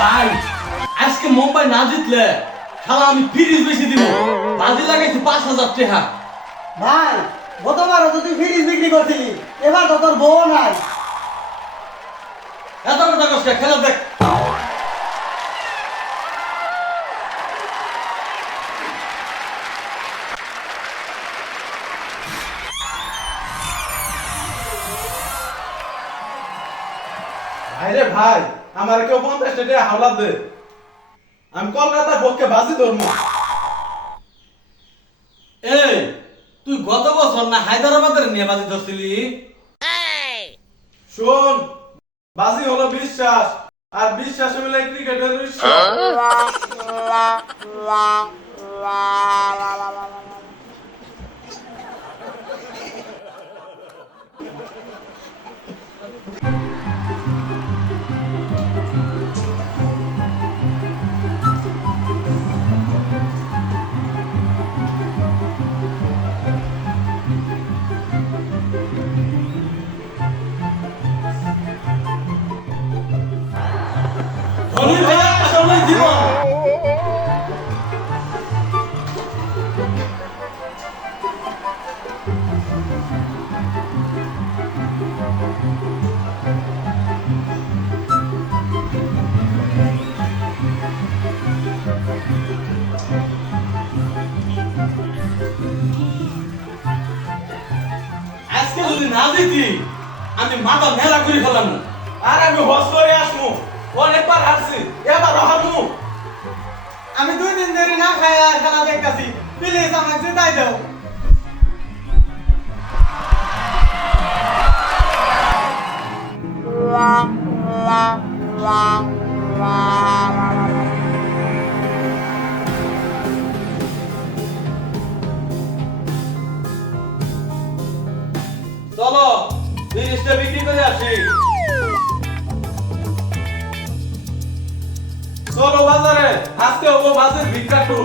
ভাই আজকে মুম্বাই না জিতলে শালা আমি ফ্রিজ বেশি দিব। বাজি লাগাইছি 5,000 টাকা। ভাই গতবারও তো তুই ফ্রিজ বিক্রি করছিলি, এবার তো তোর বউ নাই। এত কথা কষ্ট খেলা দেখ। ভাইরে ভাই, আমার কেউ 50 টাকা হাওলাত দে। আমি কলকাতার পক্ষে বাজি ধরবো। এই তুই গত বছর না হায়দ্রাবাদের নিয়ে বাজি ধরছিলি? শোন, বাজি হলো বিশ্বাস, আর বিশ্বাস হলো ক্রিকেটের ঈশ্বর। ধনী ভাই আসলে জীবন। আজকে যদি না জিতি আমি মাথা মেলা করে ফেলাম। আর আমি হস করে আসবো, অনেকবার হারছি, এবার হারবো। আমি 2 দিন ধরে না খাই আর খেলা দেখতেছি, প্লিজ আমাকে জিতাই দাও। চলো জিনিসটা বিক্রি করে আসি। চলো বাজারে, আজকে হবো বাজির ভিক্ষা শুরু।